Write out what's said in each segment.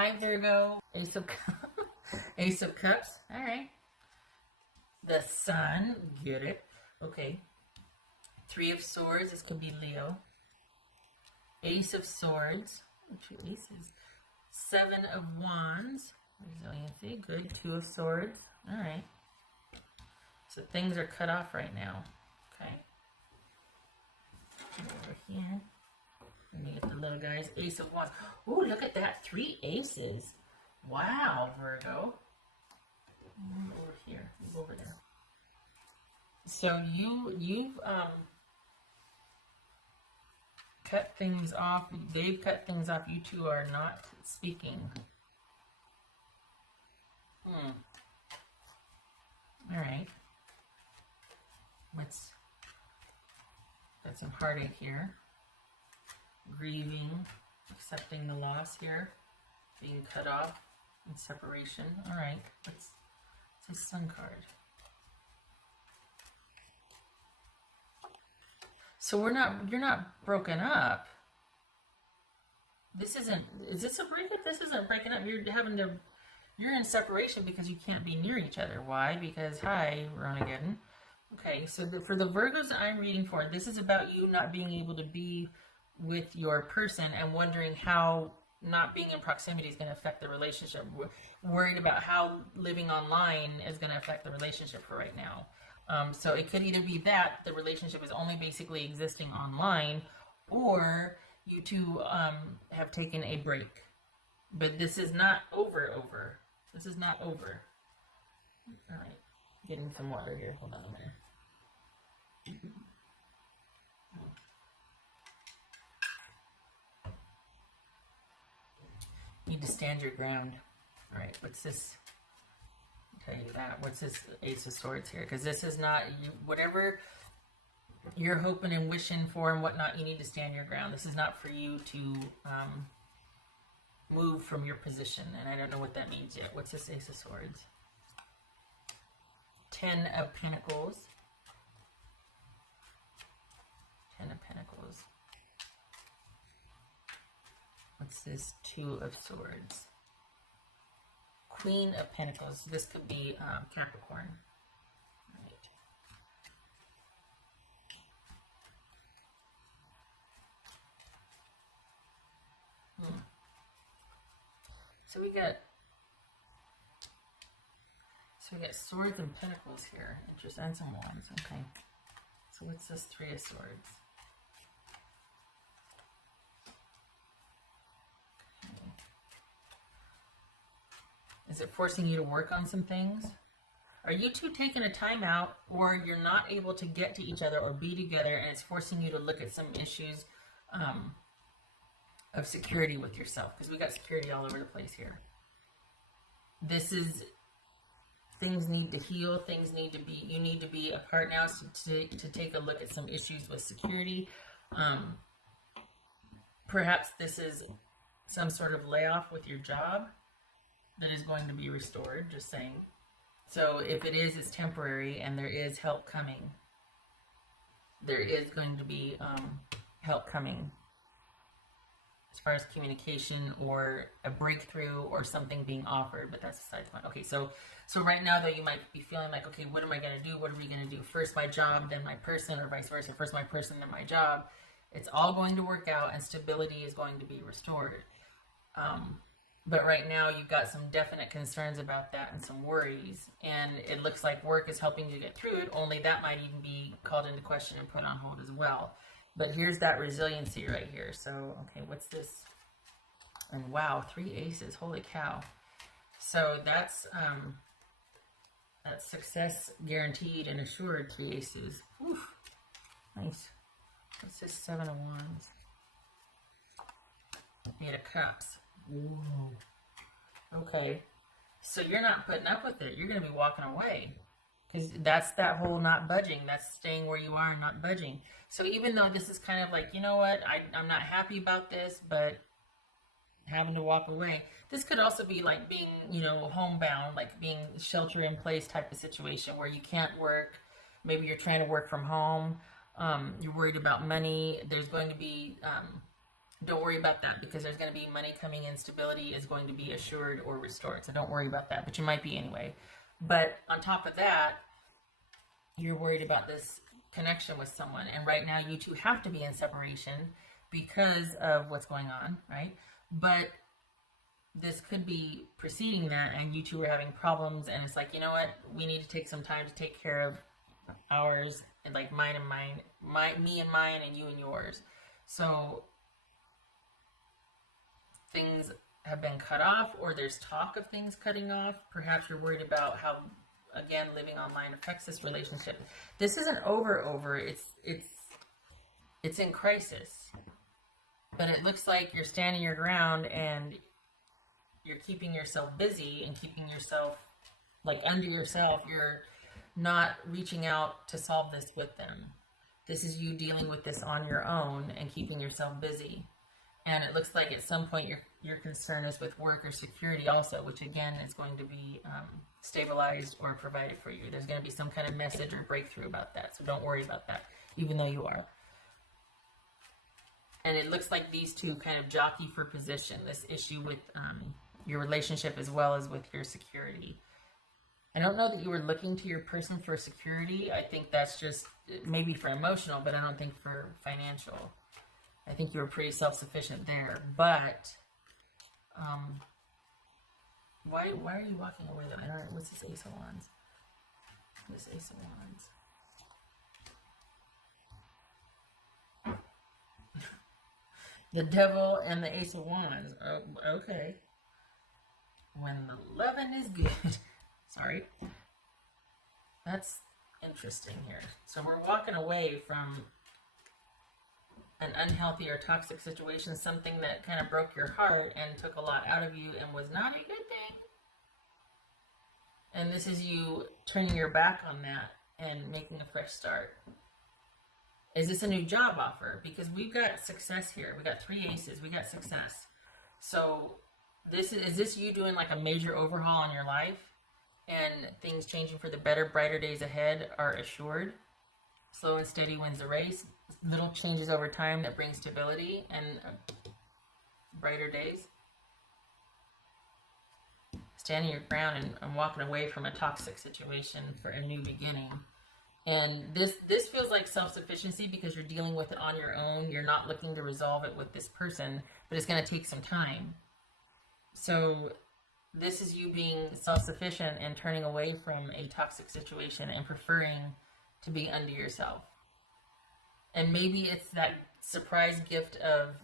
Hi, Virgo. Ace of Cups. All right. The Sun. Get it. Okay. Three of Swords. This could be Leo. Ace of Swords. Two aces. Seven of Wands. Resiliency. Good. Two of Swords. All right. So things are cut off right now. Okay. Over here. Let me get the little guys. Ace of Wands. Ooh, look at that. Three aces. Wow, Virgo. Over here. Move over there. So you've cut things off. They've cut things off. You two are not speaking. All right. Got some heartache here. Grieving, accepting the loss here, being cut off, and separation. All right, it's a Sun card. So you're not broken up. Is this a breakup? This isn't breaking up. You're in separation because you can't be near each other. Why? Because, hi, Ronageddon. Okay, so for the Virgos I'm reading for, this is about you not being able to be with your person and wondering how not being in proximity is going to affect the relationship. Worried about how living online is going to affect the relationship for right now. So it could either be that the relationship is only basically existing online, or you two have taken a break. But this is not over. This is not over. All right, getting some water here. Hold on a minute. Need to stand your ground. All right, what's this? I'll tell you that. What's this Ace of Swords here? Because this is not, whatever you're hoping and wishing for and whatnot, you need to stand your ground. This is not for you to move from your position. And I don't know what that means yet. What's this Ace of Swords? Ten of Pentacles. Ten of Pentacles. What's this? Two of Swords. Queen of Pentacles. This could be Capricorn. Right. So we got Swords and Pentacles here. Interesting. And some Wands. Okay. So what's this Three of Swords? Is it forcing you to work on some things? Are you two taking a time out, or you're not able to get to each other or be together, and it's forcing you to look at some issues of security with yourself? Because we got security all over the place here. This is, things need to heal. Things need to be, you need to be apart now to take a look at some issues with security. Perhaps this is some sort of layoff with your job that is going to be restored, just saying. So if it is, it's temporary, and there is help coming. There is going to be help coming as far as communication or a breakthrough or something being offered, but that's aside from it. Okay, so right now, though, you might be feeling like, okay, what am I going to do? What are we going to do? First my job, then my person, or vice versa. First my person, then my job. It's all going to work out, and stability is going to be restored. But right now, you've got some definite concerns about that and some worries. And it looks like work is helping you get through it, only that might even be called into question and put on hold as well. But here's that resiliency right here. So, okay, what's this? And wow, three aces. Holy cow. So that's success guaranteed and assured, three aces. Oof. Nice. What's this? Seven of Wands. Eight of Cups. Ooh. Okay, so you're not putting up with it. You're going to be walking away, because that's that whole not budging. That's staying where you are and not budging. So even though this is kind of like, you know what, I'm not happy about this, but having to walk away. This could also be like being, you know, homebound, like being shelter in place type of situation where you can't work. Maybe you're trying to work from home. You're worried about money. There's going to be Don't worry about that, because there's going to be money coming in. Stability is going to be assured or restored. So don't worry about that, but you might be anyway. But on top of that, you're worried about this connection with someone. And right now you two have to be in separation because of what's going on, right? But this could be preceding that, and you two are having problems, and it's like, you know what? We need to take some time to take care of ours, and like mine and mine, me and mine, and you and yours. So things have been cut off, or there's talk of things cutting off. Perhaps you're worried about how, again, living online affects this relationship. This isn't over. It's in crisis. But it looks like you're standing your ground, and you're keeping yourself busy and keeping yourself like under yourself. You're not reaching out to solve this with them. This is you dealing with this on your own and keeping yourself busy. And it looks like at some point your concern is with work or security also, which again is going to be stabilized or provided for you. There's going to be some kind of message or breakthrough about that. So don't worry about that, even though you are. And it looks like these two kind of jockey for position, this issue with your relationship as well as with your security. I don't know that you were looking to your person for security. I think that's just maybe for emotional, but I don't think for financial. I think you were pretty self-sufficient there. But why are you walking away though? I don't. What's this Ace of Wands? This Ace of Wands. The Devil and the Ace of Wands. Oh, okay. When the lovin' is good. Sorry. That's interesting here. So we're walking away from an unhealthy or toxic situation, something that kind of broke your heart and took a lot out of you and was not a good thing. And this is you turning your back on that and making a fresh start. Is this a new job offer? Because we've got success here. We got 3 aces. We got success. So is this you doing like a major overhaul on your life, and things changing for the better? Brighter days ahead are assured. Slow and steady wins the race. Little changes over time that bring stability and brighter days. Standing your ground and walking away from a toxic situation for a new beginning. And this feels like self-sufficiency because you're dealing with it on your own. You're not looking to resolve it with this person, but it's going to take some time. So this is you being self-sufficient and turning away from a toxic situation and preferring to be unto yourself. And maybe it's that surprise gift of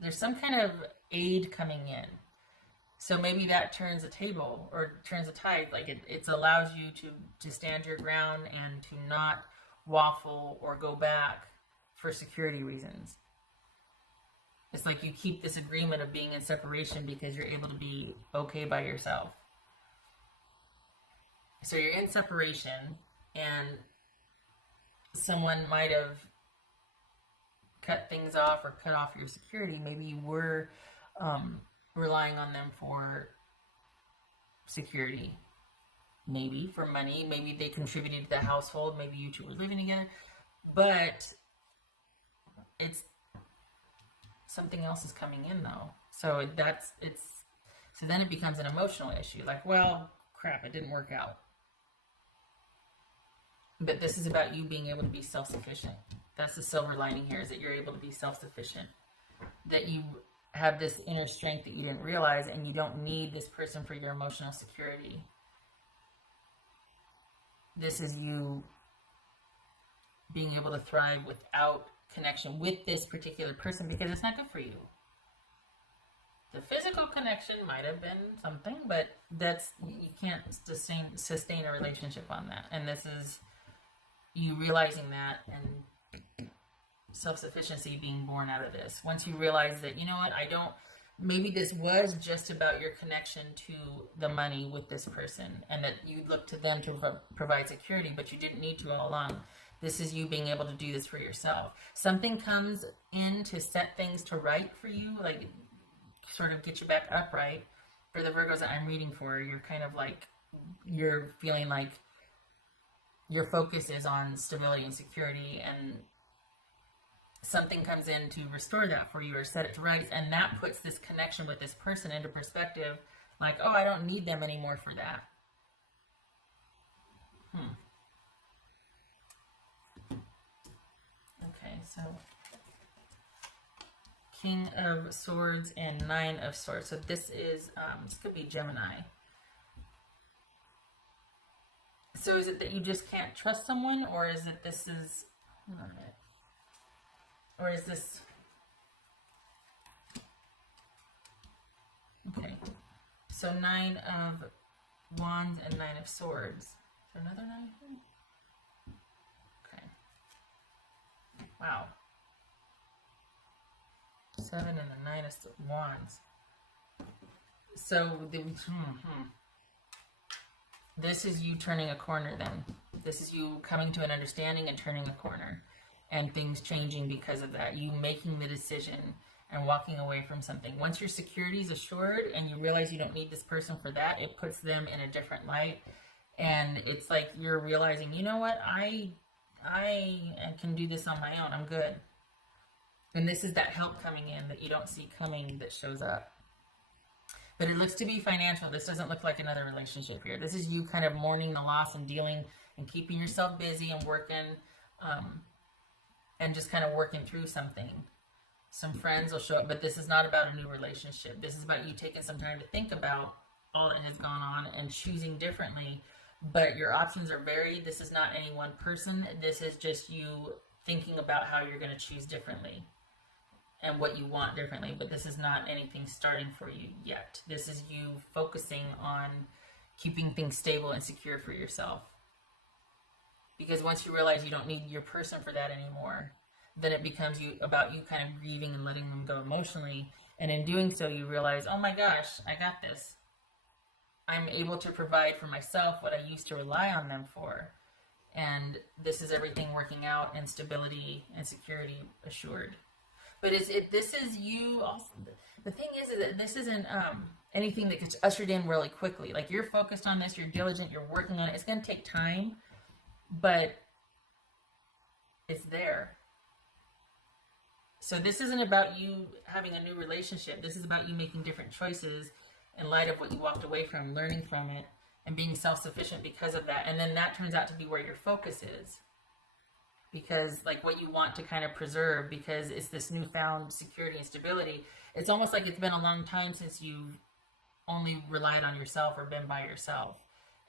there's some kind of aid coming in. So maybe that turns a table or turns a tide. Like it allows you to stand your ground and to not waffle or go back for security reasons. It's like you keep this agreement of being in separation because you're able to be okay by yourself. So you're in separation, and someone might have cut things off or cut off your security. Maybe you were relying on them for security, maybe for money, maybe they contributed to the household, maybe you two were living together, but it's something else is coming in though. So so then it becomes an emotional issue, like, well, crap, it didn't work out. But this is about you being able to be self-sufficient. That's the silver lining here, is that you're able to be self-sufficient, that you have this inner strength that you didn't realize, and you don't need this person for your emotional security. This is you being able to thrive without connection with this particular person because it's not good for you. The physical connection might have been something, but you can't sustain a relationship on that. And this is you realizing that and self-sufficiency being born out of this. Once you realize that, you know what, maybe this was just about your connection to the money with this person, and that you look to them to provide security, but you didn't need to all along. This is you being able to do this for yourself. Something comes in to set things to right for you, like sort of get you back upright. For the Virgos that I'm reading for, you're kind of like, you're feeling like your focus is on stability and security, and something comes in to restore that for you or set it to rights, and that puts this connection with this person into perspective, like, oh, I don't need them anymore for that. Okay, so King of Swords and Nine of Swords. So this is, this could be Gemini. So is it that you just can't trust someone, or is it this is, hold on a minute, or is this, okay, so Nine of Wands and Nine of Swords. Is there another nine here? Okay. Wow. 7 and a 9 of Wands. So this is you turning a corner then. This is you coming to an understanding and turning a corner, and things changing because of that. You making the decision and walking away from something. Once your security is assured and you realize you don't need this person for that, it puts them in a different light. And it's like you're realizing, you know what, I can do this on my own. I'm good. And this is that help coming in that you don't see coming that shows up. But it looks to be financial. This doesn't look like another relationship here. This is you kind of mourning the loss and dealing and keeping yourself busy and working, and just kind of working through something. Some friends will show up, but this is not about a new relationship. This is about you taking some time to think about all that has gone on and choosing differently. But your options are varied. This is not any one person. This is just you thinking about how you're going to choose differently and what you want differently. But this is not anything starting for you yet. This is you focusing on keeping things stable and secure for yourself. Because once you realize you don't need your person for that anymore, then it becomes about you kind of grieving and letting them go emotionally. And in doing so, you realize, oh my gosh, I got this. I'm able to provide for myself what I used to rely on them for. And this is everything working out and stability and security assured. But this is you also. The thing is that this isn't anything that gets ushered in really quickly. Like, you're focused on this, you're diligent, you're working on it. It's going to take time, but it's there. So this isn't about you having a new relationship. This is about you making different choices in light of what you walked away from, learning from it, and being self-sufficient because of that. And then that turns out to be where your focus is. Because, like, what you want to kind of preserve, because it's this newfound security and stability. It's almost like it's been a long time since you've only relied on yourself or been by yourself.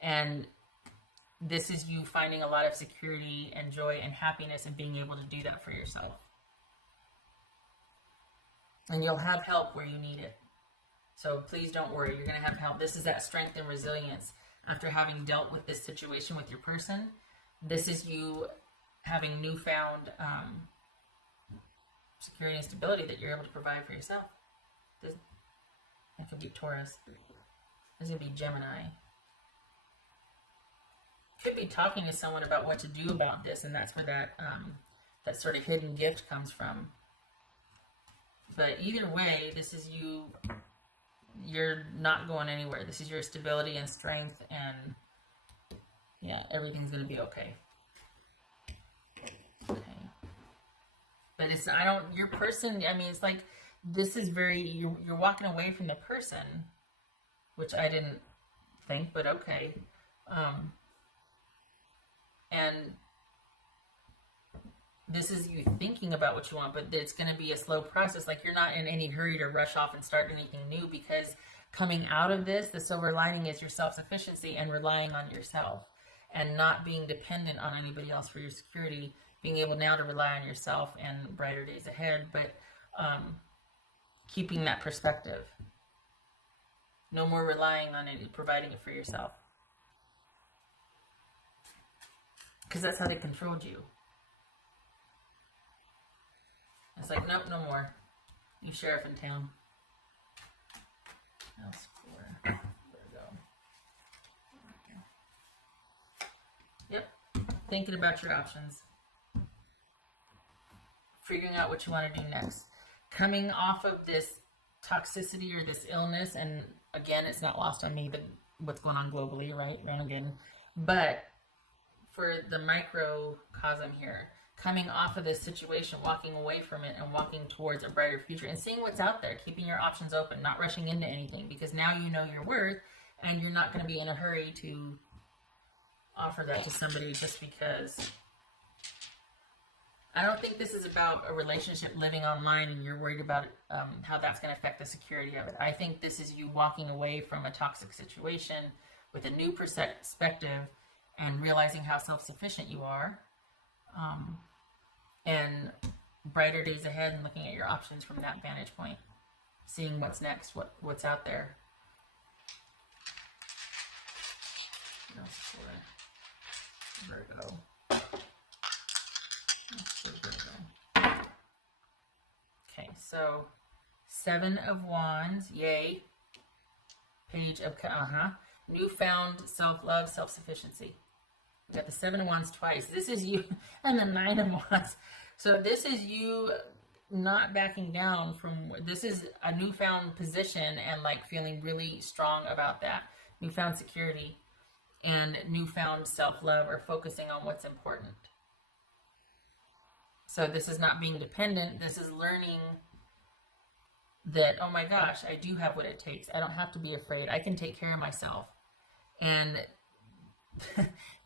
And this is you finding a lot of security and joy and happiness and being able to do that for yourself. And you'll have help where you need it. So please don't worry, you're going to have help. This is that strength and resilience after having dealt with this situation with your person. This is you having newfound security and stability that you're able to provide for yourself. That could be Taurus. This could be Gemini. Could be talking to someone about what to do about this, and that's where that sort of hidden gift comes from. But either way, this is you. You're not going anywhere. This is your stability and strength, and yeah, everything's gonna be okay. Okay. But it's your person. I mean, it's like this is very. You're walking away from the person, which I didn't think, but okay. And this is you thinking about what you want, but it's going to be a slow process. Like, you're not in any hurry to rush off and start anything new, because coming out of this, the silver lining is your self-sufficiency and relying on yourself and not being dependent on anybody else for your security, being able now to rely on yourself and brighter days ahead, but keeping that perspective. No more relying on it, providing it for yourself. Because that's how they controlled you. It's like, nope, no more. You sheriff in town. House 4. Virgo. Yep. Thinking about your options. Figuring out what you want to do next. Coming off of this toxicity or this illness, and again, it's not lost on me what's going on globally, right? Random. But for the microcosm here, coming off of this situation, walking away from it and walking towards a brighter future and seeing what's out there, keeping your options open, not rushing into anything, because now you know your worth and you're not going to be in a hurry to offer that to somebody just because. I don't think this is about a relationship living online and you're worried about how that's going to affect the security of it. I think this is you walking away from a toxic situation with a new perspective and realizing how self-sufficient you are. And brighter days ahead and looking at your options from that vantage point. Seeing what's next, what's out there. What else for Virgo? Okay, so 7 of Wands, yay. Page of, newfound self-love, self-sufficiency. We got the 7 of Wands twice. This is you, and the 9 of Wands. So this is you not backing down from, this is a newfound position and like feeling really strong about that. Newfound security and newfound self-love, or focusing on what's important. So this is not being dependent. This is learning that, oh my gosh, I do have what it takes. I don't have to be afraid. I can take care of myself. And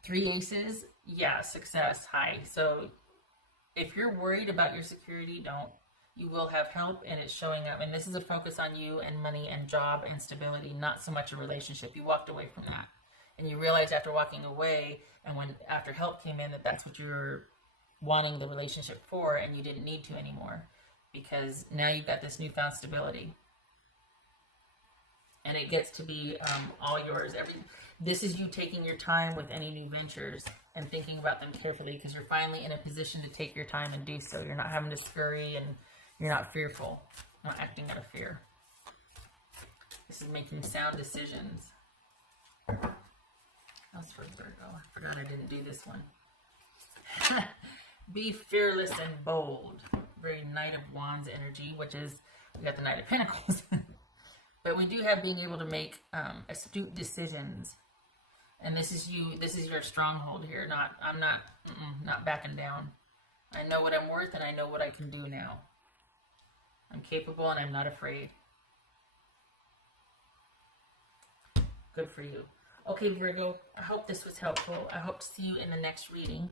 3 aces, yeah, success, high. So if you're worried about your security, don't. You will have help, and it's showing up. And this is a focus on you and money and job and stability, not so much a relationship. You walked away from that. And you realized after walking away, and when after help came in, that that's what you're wanting the relationship for, and you didn't need to anymore. Because now you've got this newfound stability. And it gets to be all yours. This is you taking your time with any new ventures and thinking about them carefully, because you're finally in a position to take your time and do so. You're not having to scurry, and you're not fearful, not acting out of fear. This is making sound decisions. That's for Virgo. I forgot I didn't do this one. Be fearless and bold. Very Knight of Wands energy, which is, we got the Knight of Pentacles. But we do have being able to make astute decisions. And this is you, this is your stronghold here. I'm not backing down. I know what I'm worth, and I know what I can do now. I'm capable, and I'm not afraid. Good for you. Okay, Virgo, I hope this was helpful. I hope to see you in the next reading.